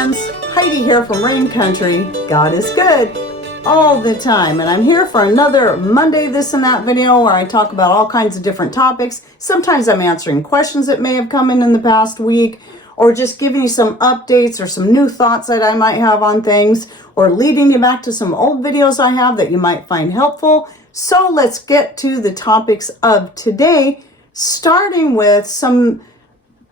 friends, Heidi here from Rain Country. God is good all the time, and I'm here for another Monday This and That video where I talk about all kinds of different topics. Sometimes I'm answering questions that may have come in the past week, or just giving you some updates or some new thoughts that I might have on things, or leading you back to some old videos I have that you might find helpful. So let's get to the topics of today, starting with some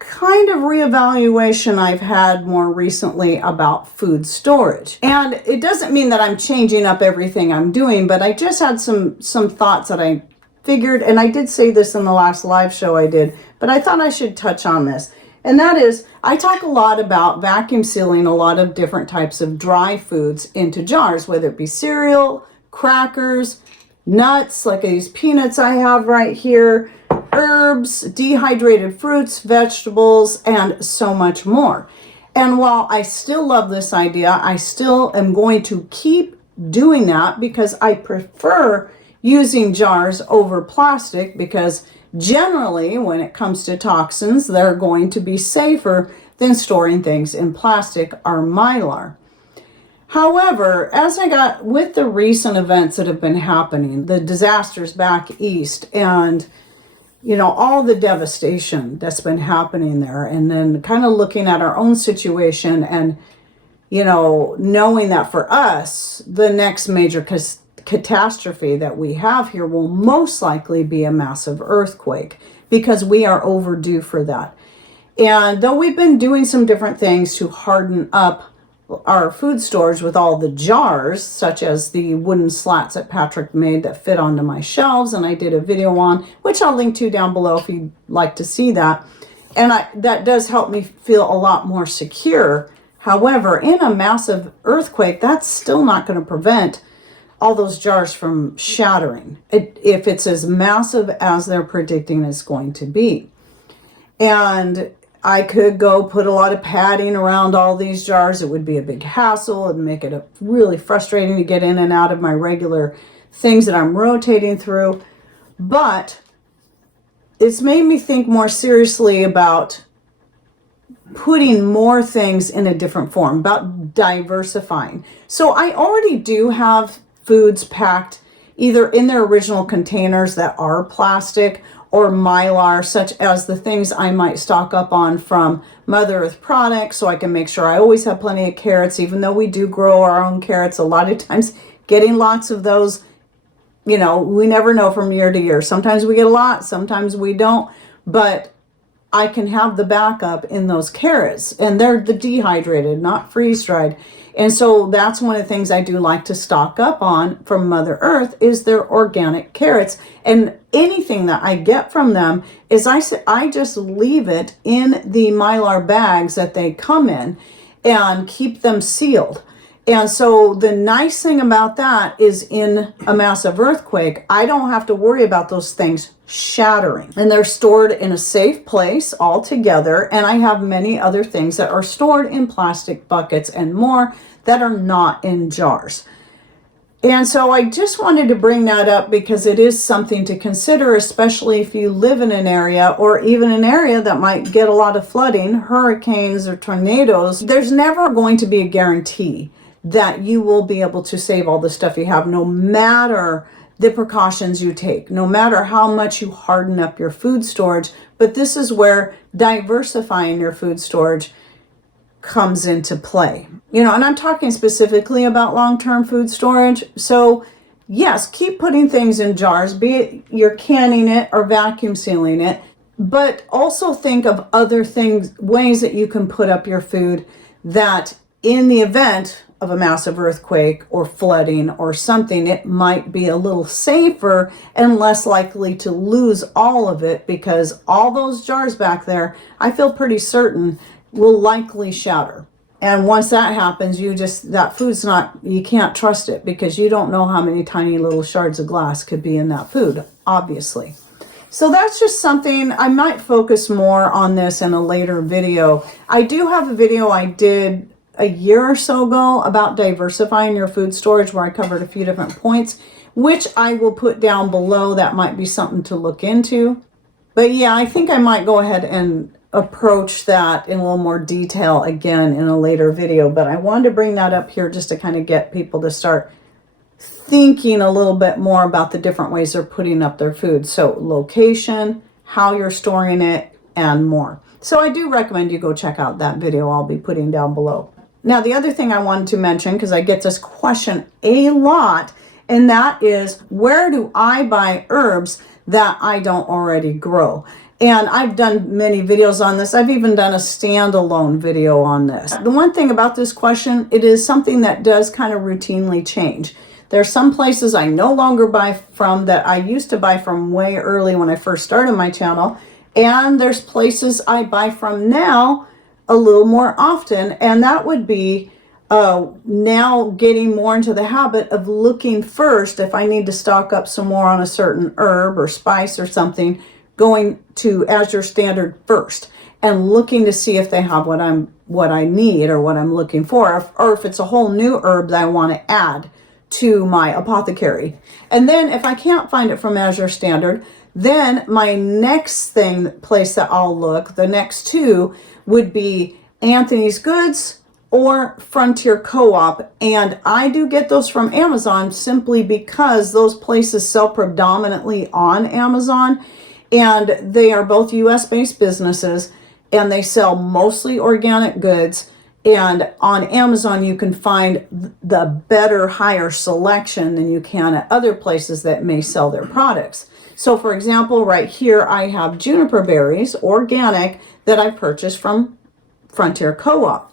kind of reevaluation I've had more recently about food storage. And it doesn't mean that I'm changing up everything I'm doing, but I just had some thoughts that I figured, and I did say this in the last live show I did, but I thought I should touch on this. And that is, I talk a lot about vacuum sealing a lot of different types of dry foods into jars, whether it be cereal, crackers, nuts, like these peanuts I have right here, herbs, dehydrated fruits, vegetables, and so much more. And while I still love this idea, I still am going to keep doing that because I prefer using jars over plastic, because generally when it comes to toxins, they're going to be safer than storing things in plastic or mylar. However, as I got with the recent events that have been happening, the disasters back east, and all the devastation that's been happening there, and then kind of looking at our own situation and, knowing that for us, the next major catastrophe that we have here will most likely be a massive earthquake, because we are overdue for that. And though we've been doing some different things to harden up our food storage with all the jars, such as the wooden slats that Patrick made that fit onto my shelves, and I did a video on, which I'll link to down below if you'd like to see that. And that does help me feel a lot more secure. However, in a massive earthquake, that's still not going to prevent all those jars from shattering, if it's as massive as they're predicting it's going to be. And I could go put a lot of padding around all these jars. It would be a big hassle and make it really frustrating to get in and out of my regular things that I'm rotating through. But it's made me think more seriously about putting more things in a different form, about diversifying. So I already do have foods packed either in their original containers that are plastic or mylar, such as the things I might stock up on from Mother Earth products, so I can make sure I always have plenty of carrots, even though we do grow our own carrots. A lot of times getting lots of those, we never know from year to year. Sometimes we get a lot, sometimes we don't, but I can have the backup in those carrots, and they're the dehydrated, not freeze-dried. And so that's one of the things I do like to stock up on from Mother Earth is their organic carrots. And anything that I get from them is I just leave it in the mylar bags that they come in and keep them sealed. And so the nice thing about that is, in a massive earthquake, I don't have to worry about those things shattering. And they're stored in a safe place all together. And I have many other things that are stored in plastic buckets and more that are not in jars. And so I just wanted to bring that up because it is something to consider, especially if you live in an area, or even an area that might get a lot of flooding, hurricanes or tornadoes. There's never going to be a guarantee that you will be able to save all the stuff you have, no matter the precautions you take, no matter how much you harden up your food storage. But this is where diversifying your food storage comes into play. And I'm talking specifically about long-term food storage. So yes, keep putting things in jars, be it you're canning it or vacuum sealing it, but also think of other things, ways that you can put up your food that in the event of a massive earthquake or flooding or something, it might be a little safer and less likely to lose all of it, because all those jars back there, I feel pretty certain, will likely shatter. And once that happens, that food's you can't trust it, because you don't know how many tiny little shards of glass could be in that food, obviously. So that's just something I might focus more on this in a later video. I do have a video I did a year or so ago about diversifying your food storage, where I covered a few different points, which I will put down below. That might be something to look into. But yeah, I think I might go ahead and approach that in a little more detail again in a later video, but I wanted to bring that up here just to kind of get people to start thinking a little bit more about the different ways they're putting up their food. So location, how you're storing it, and more. So I do recommend you go check out that video I'll be putting down below. Now, the other thing I wanted to mention, because I get this question a lot, and that is, where do I buy herbs that I don't already grow? And I've done many videos on this. I've even done a standalone video on this. The one thing about this question, it is something that does kind of routinely change. There's some places I no longer buy from that I used to buy from way early when I first started my channel. And there's places I buy from now a little more often. And that would be now getting more into the habit of looking first if I need to stock up some more on a certain herb or spice or something, going to Azure Standard first and looking to see if they have what I need or what I'm looking for, or if it's a whole new herb that I want to add to my apothecary. And then if I can't find it from Azure Standard, then my next place that I'll look, the next two, would be Anthony's Goods or Frontier Co-op. And I do get those from Amazon simply because those places sell predominantly on Amazon, and they are both US based businesses, and they sell mostly organic goods. And on Amazon, you can find the better, higher selection than you can at other places that may sell their products. So for example, right here, I have juniper berries, organic, that I purchased from Frontier Co-op.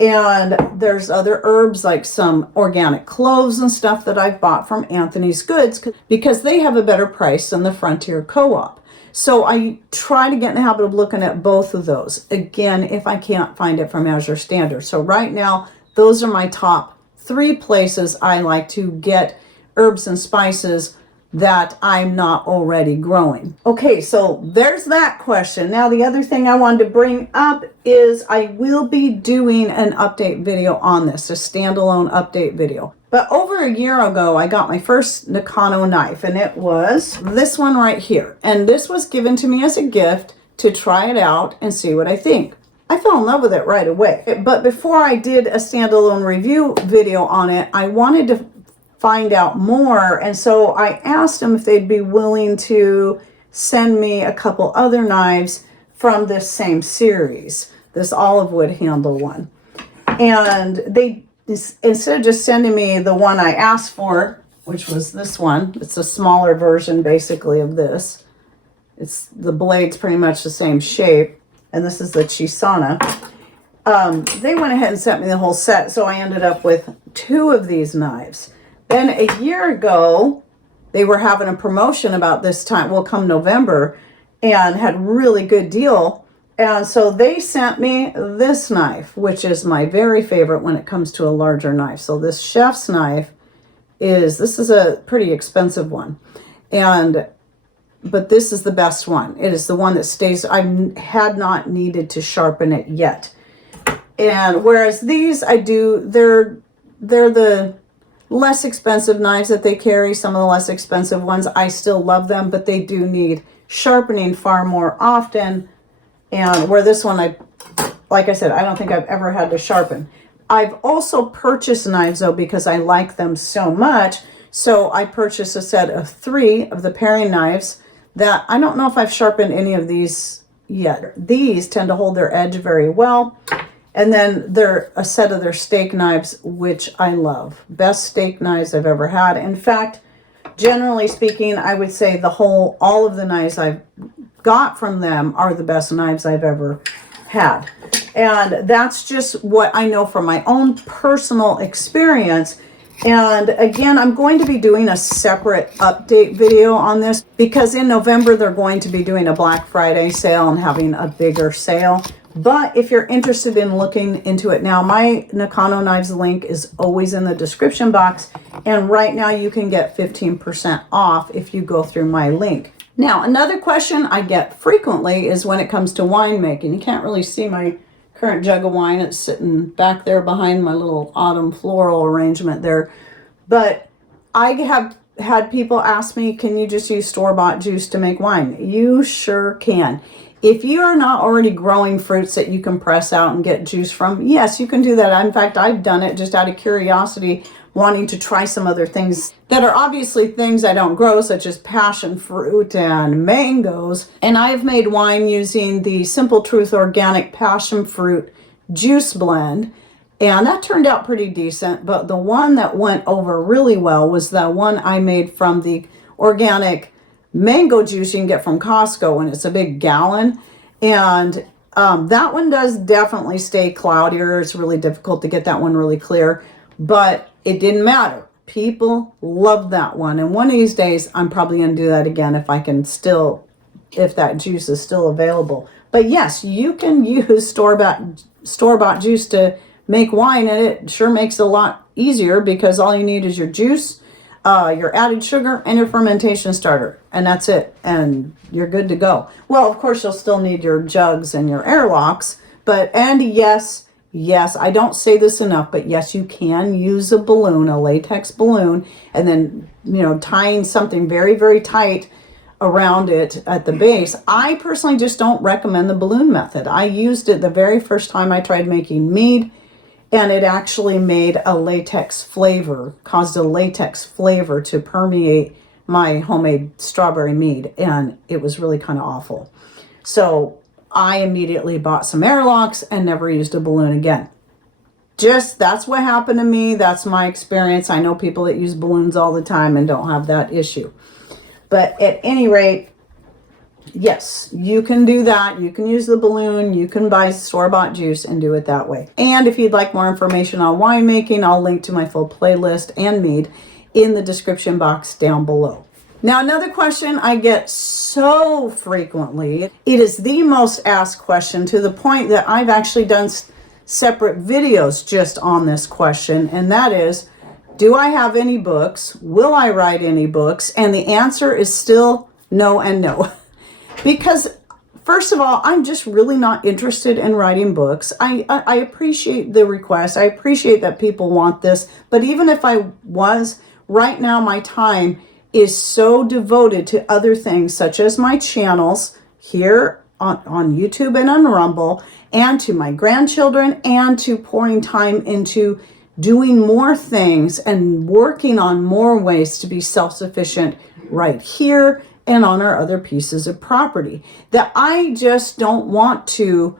And there's other herbs like some organic cloves and stuff that I've bought from Anthony's Goods because they have a better price than the Frontier Co-op. So I try to get in the habit of looking at both of those, again, if I can't find it from Azure Standard. So right now, those are my top 3 places I like to get herbs and spices that I'm not already growing. Okay, so there's that question. Now, the other thing I wanted to bring up is I will be doing an update video on this, a standalone update video. But over a year ago, I got my first Nano knife, and it was this one right here. And this was given to me as a gift to try it out and see what I think. I fell in love with it right away. But before I did a standalone review video on it, I wanted to find out more. And so I asked them if they'd be willing to send me a couple other knives from this same series, this olive wood handle one. And they, instead of just sending me the one I asked for, which was this one, it's a smaller version basically of this. It's the blade's pretty much the same shape, and this is the Chisana. They went ahead and sent me the whole set, so I ended up with 2 of these knives. Then a year ago, they were having a promotion about this time, well, come November, and had a really good deal. And so they sent me this knife, which is my very favorite when it comes to a larger knife. So this chef's knife this is a pretty expensive one. But this is the best one. It is the one that stays. I had not needed to sharpen it yet. And whereas these they're the less expensive knives that they carry, some of the less expensive ones. I still love them, but they do need sharpening far more often. And where this one, like I said, I don't think I've ever had to sharpen. I've also purchased knives though because I like them so much. So I purchased a set of 3 of the paring knives that I don't know if I've sharpened any of these yet. These tend to hold their edge very well. And then they're a set of their steak knives, which I love. Best steak knives I've ever had. In fact, generally speaking, I would say all of the knives I've got from them are the best knives I've ever had. And that's just what I know from my own personal experience. And again, I'm going to be doing a separate update video on this because in November, they're going to be doing a Black Friday sale and having a bigger sale. But if you're interested in looking into it now, my Nano Knives link is always in the description box. And right now you can get 15% off if you go through my link. Now, another question I get frequently is when it comes to winemaking. You can't really see my current jug of wine. It's sitting back there behind my little autumn floral arrangement there. But I have had people ask me, can you just use store-bought juice to make wine? You sure can. If you are not already growing fruits that you can press out and get juice from, yes, you can do that. In fact, I've done it just out of curiosity, wanting to try some other things that are obviously things I don't grow, such as passion fruit and mangoes. And I've made wine using the Simple Truth Organic Passion Fruit Juice Blend. And that turned out pretty decent. But the one that went over really well was the one I made from the organic mango juice you can get from Costco, and it's a big gallon. And that one does definitely stay cloudier. It's really difficult to get that one really clear, but it didn't matter. People love that one. And one of these days, I'm probably going to do that again if I can still, if that juice is still available. But yes, you can use store-bought juice to make wine, and it sure makes it a lot easier because all you need is your juice, your added sugar, and your fermentation starter, and that's it, and you're good to go. Well, of course, you'll still need your jugs and your airlocks, and yes, I don't say this enough, but yes, you can use a balloon, a latex balloon, and then, tying something very, very tight around it at the base. I personally just don't recommend the balloon method. I used it the very first time I tried making mead, and it actually made a latex flavor, caused a latex flavor to permeate my homemade strawberry mead, and it was really kind of awful. So I immediately bought some airlocks and never used a balloon again. That's what happened to me. That's my experience. I know people that use balloons all the time and don't have that issue. But at any rate, yes, you can do that. You can use the balloon. You can buy store-bought juice and do it that way. And if you'd like more information on winemaking, I'll link to my full playlist and mead in the description box down below. Now, another question I get so frequently, it is the most asked question, to the point that I've actually done separate videos just on this question, and that is, do I have any books? Will I write any books? And the answer is still no and no. Because, first of all, I'm just really not interested in writing books. I appreciate the request. I appreciate that people want this. But even if I was, right now my time is so devoted to other things, such as my channels here on YouTube and on Rumble, and to my grandchildren, and to pouring time into doing more things and working on more ways to be self-sufficient right here and on our other pieces of property, that I just don't want to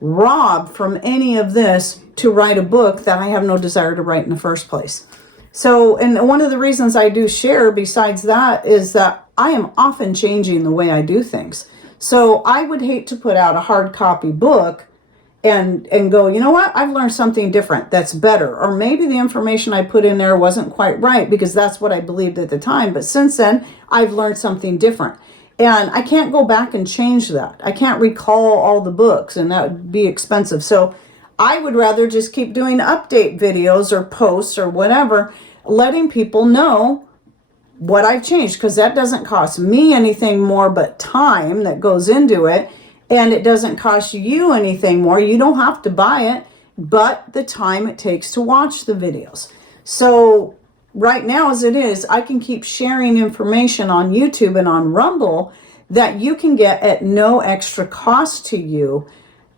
rob from any of this to write a book that I have no desire to write in the first place. So, and one of the reasons I do share besides that is that I am often changing the way I do things. So I would hate to put out a hard copy book and go, you know what, I've learned something different that's better. Or maybe the information I put in there wasn't quite right because that's what I believed at the time. But since then, I've learned something different. And I can't go back and change that. I can't recall all the books, and that would be expensive. So I would rather just keep doing update videos or posts or whatever, letting people know what I've changed, because that doesn't cost me anything more but time that goes into it. And it doesn't cost you anything more. You don't have to buy it, but the time it takes to watch the videos. So right now, as it is, I can keep sharing information on YouTube and on Rumble that you can get at no extra cost to you.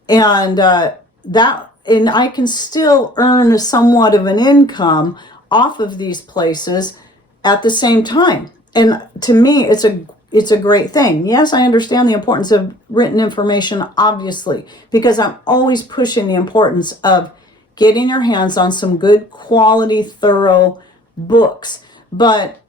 And and I can still earn somewhat of an income off of these places at the same time. And to me, it's a great thing. Yes, I understand the importance of written information, obviously, because I'm always pushing the importance of getting your hands on some good quality, thorough books. But,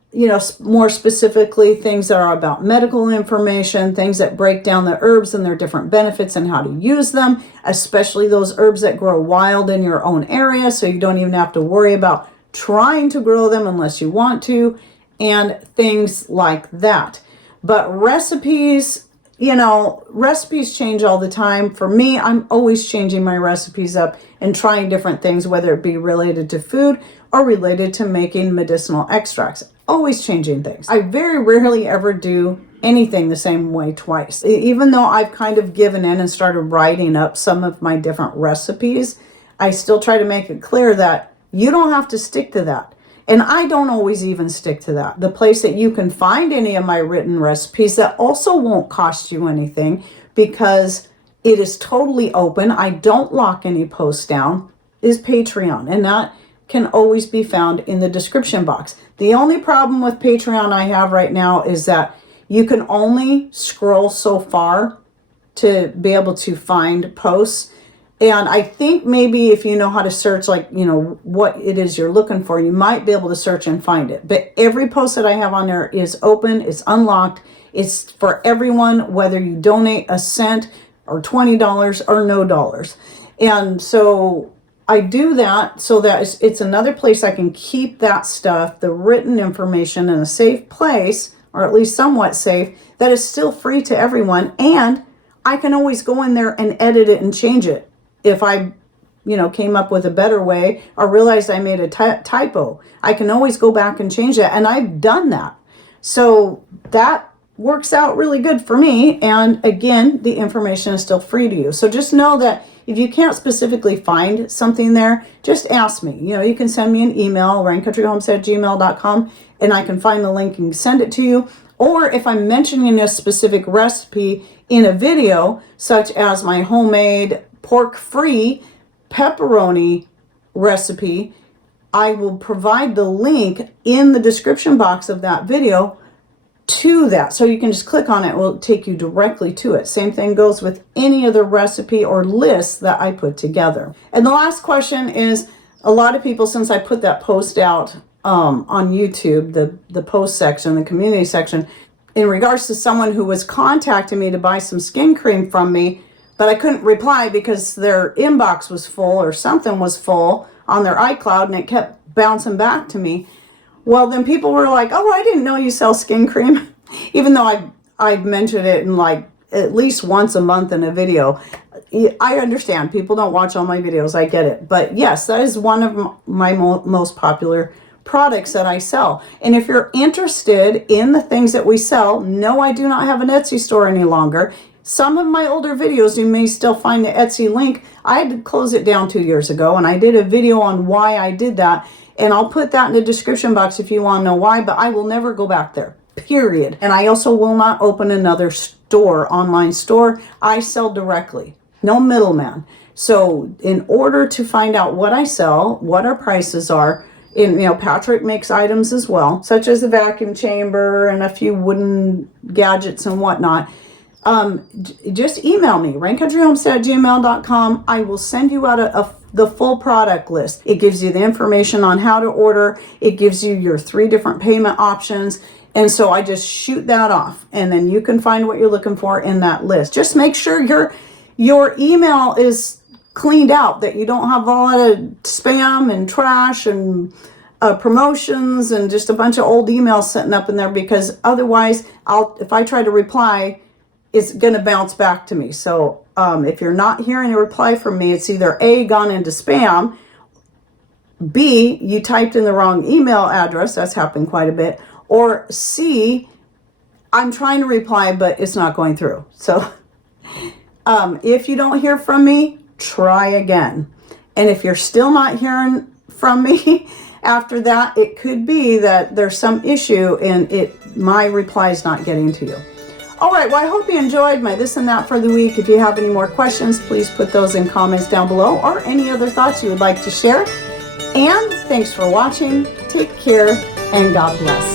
more specifically, things that are about medical information, things that break down the herbs and their different benefits and how to use them, especially those herbs that grow wild in your own area, so you don't even have to worry about trying to grow them unless you want to, and things like that. But recipes, recipes change all the time. For me, I'm always changing my recipes up and trying different things, whether it be related to food or related to making medicinal extracts. Always changing things. I very rarely ever do anything the same way twice. Even though I've kind of given in and started writing up some of my different recipes, I still try to make it clear that you don't have to stick to that. And I don't always even stick to that. The place that you can find any of my written recipes that also won't cost you anything, because it is totally open, I don't lock any posts down, is Patreon. And that can always be found in the description box. The only problem with Patreon I have right now is that you can only scroll so far to be able to find posts. And I think maybe if you know how to search, like, you know, what it is you're looking for, you might be able to search and find it. But every post that I have on there is open, it's unlocked, it's for everyone, whether you donate a cent or $20 or no dollars. And so I do that so that it's another place I can keep that stuff, the written information, in a safe place, or at least somewhat safe, that is still free to everyone. And I can always go in there and edit it and change it if I, you know, came up with a better way or realized I made a typo. I can always go back and change that, and I've done that. So that works out really good for me. And again, the information is still free to you. So just know that if you can't specifically find something there, just ask me. You know, you can send me an email, raincountryhomestead@gmail.com, and I can find the link and send it to you. Or if I'm mentioning a specific recipe in a video, such as my homemade pork-free pepperoni recipe, I will provide the link in the description box of that video to that. So you can just click on it. It will take you directly to it. Same thing goes with any other recipe or list that I put together. And the last question is, a lot of people, since I put that post out on YouTube, the post section, the community section, in regards to someone who was contacting me to buy some skin cream from me, but I couldn't reply because their inbox was full or something was full on their iCloud, and it kept bouncing back to me. Well, then people were like, oh, I didn't know you sell skin cream. Even though I've mentioned it in like at least once a month in a video. I understand people don't watch all my videos. I get it. But yes, that is one of my most popular products that I sell. And if you're interested in the things that we sell, no, I do not have an Etsy store any longer. Some of my older videos, you may still find the Etsy link. I had to close it down 2 years ago, and I did a video on why I did that. And I'll put that in the description box if you want to know why, but I will never go back there, period. And I also will not open another store, online store. I sell directly, no middleman. So in order to find out what I sell, what our prices are, and, you know, Patrick makes items as well, such as the vacuum chamber and a few wooden gadgets and whatnot. Just email me, raincountryhomestead@gmail.com. I will send you out the full product list. It gives you the information on how to order. It gives you your 3 different payment options. And so I just shoot that off, and then you can find what you're looking for in that list. Just make sure your email is cleaned out, that you don't have all that spam and trash and promotions and just a bunch of old emails sitting up in there, because otherwise if I try to reply, it's going to bounce back to me. So if you're not hearing a reply from me, it's either A, gone into spam, B, you typed in the wrong email address, that's happened quite a bit, or C, I'm trying to reply, but it's not going through. So if you don't hear from me, try again. And if you're still not hearing from me after that, it could be that there's some issue and my reply is not getting to you. All right, well, I hope you enjoyed my this and that for the week. If you have any more questions, please put those in comments down below, or any other thoughts you would like to share. And thanks for watching. Take care, and God bless.